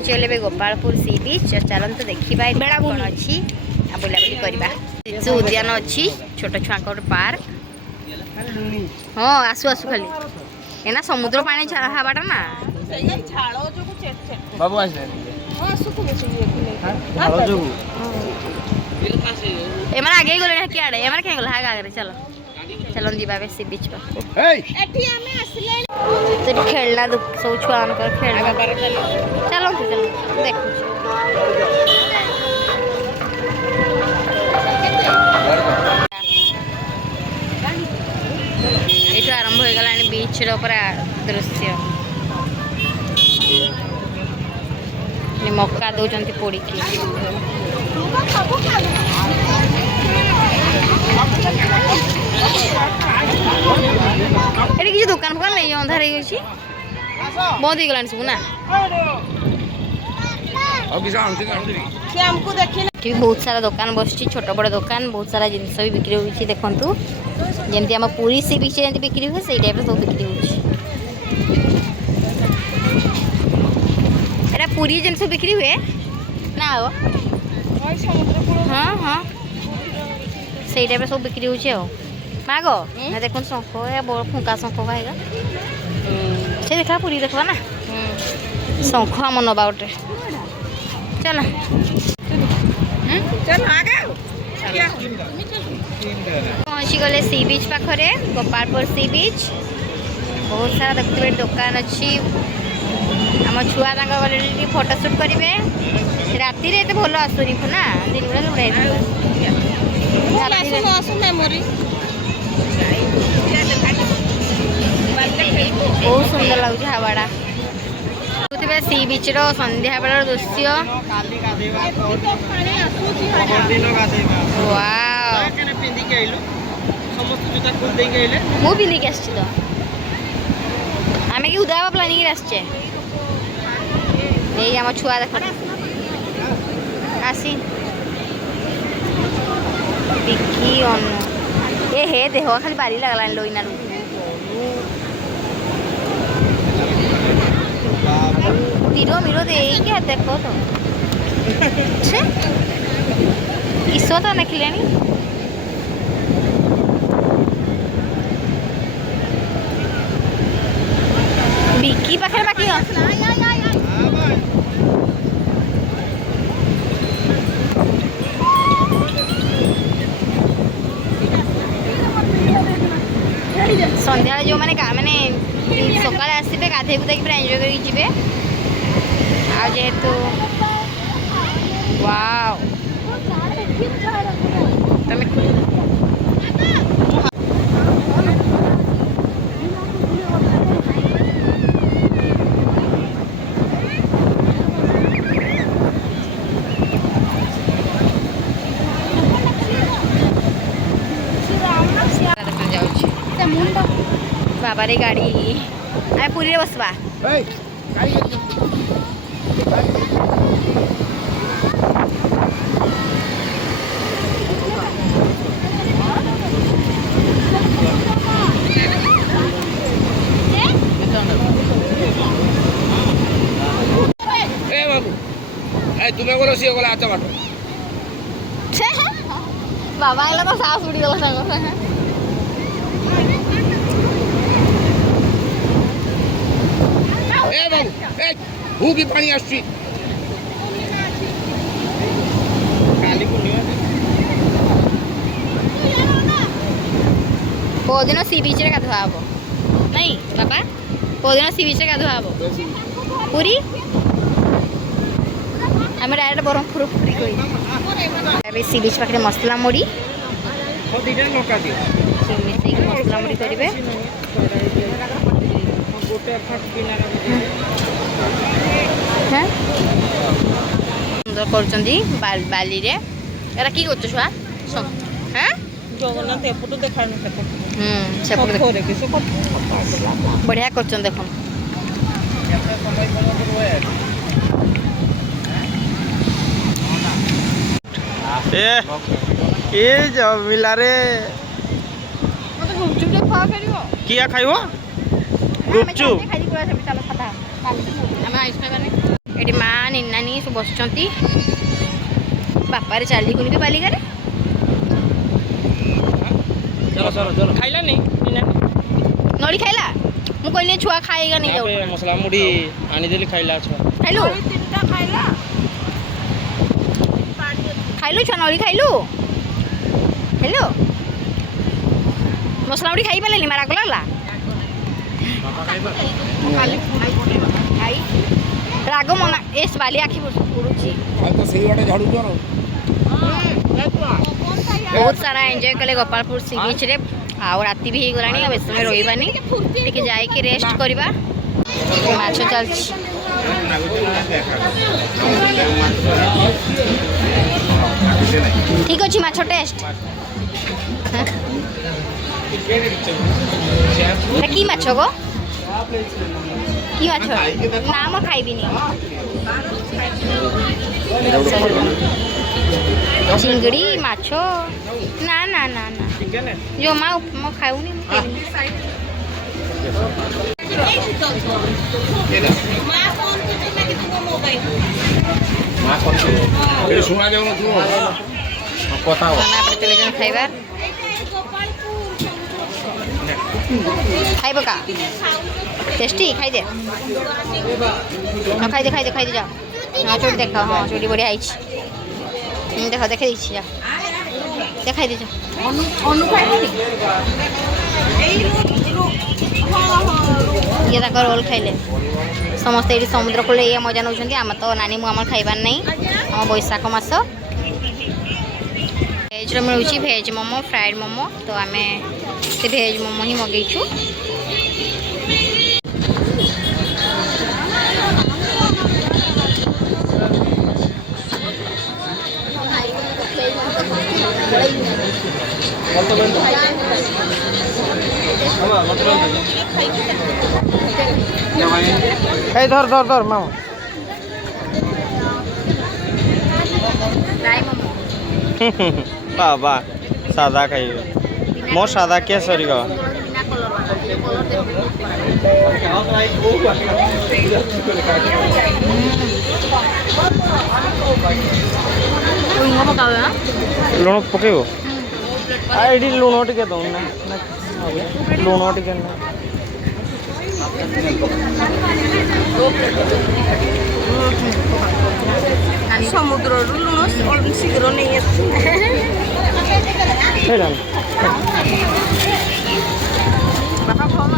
पहुँची गले गोपालपुर सी बीच। चलते देखा कौन अच्छी बुलाबुली करवा। शिशु उद्यान अच्छी छोट छुआ गोटे पार्क। हाँ आसु आसु खाली एना समुद्र पानी हवाटा ना बाबू एम आगे गले किए एम क्या गला आगे चलो चलो जीवा सी बीच पर खेलना सब छुआ खेलना चलो चलो देख ये आरंभ हो गला बीच पूरा दृश्य मक्का दौरान पोड़ी ये किसी दुकान फुकान नहीं अंधार हो बंद हो गला सब ना बहुत सारा दुकान बस छोट बड़ दुकान बहुत सारा जिनस भी बिक्री होती देखु जमी आम पुरी सी बीच बिक्री हुए से टाइप सब बिक्री हो पूरी जिनस बिक्री हुए ना हो हाँ हाँ से टाइप सब बिक्री हो माग देख शंख फुंका शंख खाएगा से देखा पूरी देखा ना शंख आम नवा गोटे चलो पहुँची गले सी बीच पाखरे गोपालपुर सी बीच। बहुत सारा देखते दुकान अच्छी आम छुआ गले फोटोशूट करेंगे राति भल आसुनी ना दिन बेला बहुत सुंदर लगुच हवाड़ा सी बीच संध्या बेल दृश्य मु पिंधिक आम कि उदा प्लानिंग आसचे आम छुआ देख आसी बिकी अनु ए हे देह खाली बारी लगला लोइना तीरो मीरो दे क्या देखो तो इसो तो निकले बिकी पाखे बाकी संध्या जो मैंने सका आसबे गाधे गुधा पूरा एंजॉय कर जेहेतु वाव तमें बाबारे गाड़ी आम पूरी बसवा तुम्हें को रसी गला आचा बाटो बाबा आइला तो सास उड़ी गला संग ए बाबू ए हु भी पानी आछी काली पुनिया पोदिन सी बीच रे गाधुआ हबो नहीं बाबा पोदिन सी बीच रे गाधुआ हबो पूरी आम डायरेक्ट ब्रह्मपुर पूरी कोई अभी सी बीच पाखे मसला मुड़ी मसला मुड़ी करेंगे सुंदर कर बाली रे एरा की करछ छुआ हैं जगन्नाथ एपटू देखा बढ़िया कर देख ए जमिला रे किया खाइबो गुपचुप ये माँ सब बसचंती बापारे चाली कुनी भी बालिकारे चलो चलो चलो खाइला नहीं नड़ी खाइला मु कहली छुआ खाएगा नहीं जाऊ मसला मुड़ी आनी देली खाइला छ खाइलु खाइलु छुआ नड़ी खाइलु हेलो मसला मुड़ी खाई पालेनी मारा गला खाई राग मना एस बाली आखि पड़ुची तो सही वाटे झाड़ू जो बहुत सारा एंजॉय कले गोपालपुर सी बीच रे आउ राति भी हो गलानी अब समय रहीबानी टिके जाई के रेस्ट करबा माछ चलछि ठीक अछि माछ टेस्ट की माछ गो की माछ ना म खाइबिनी चिंगड़ी माछ ना ना ना ना जो माँ म खाऊनी শুনা যাও না তুমি কথা આપણે ચલે જણ ખાઈবার खाइब का टेस्टी खाई दे हाँ खाई दे जाओ हाँ चोटी देख हाँ चोटी बढ़िया आई देख देखे दी जा देखाई दे ये रोल खाइले समस्ते ये समुद्र कूल ये मजा नौ आम तो नानी मु आम खाइबार नहीं आम बैशाख मास भेज मिलूँ भेज मोमो फ्राइड मोमो तो आम से भेज मोमो ही मगेचु ধর ধর ধর মামা বাবা সাদা খাইবে মো সাদা কেসরি গা ଲୁଣ ପକେଇବ ଏଇଠି ଲୁଣ ଟିକେ ଦଉନ ନା ଲୁଣ ଟିକେ ନା ସମୁଦ୍ରରୁ ଲୁଣ ଶୀଘ୍ର ନେଇ ଆସୁଛୁ ବାପା ଫୋନ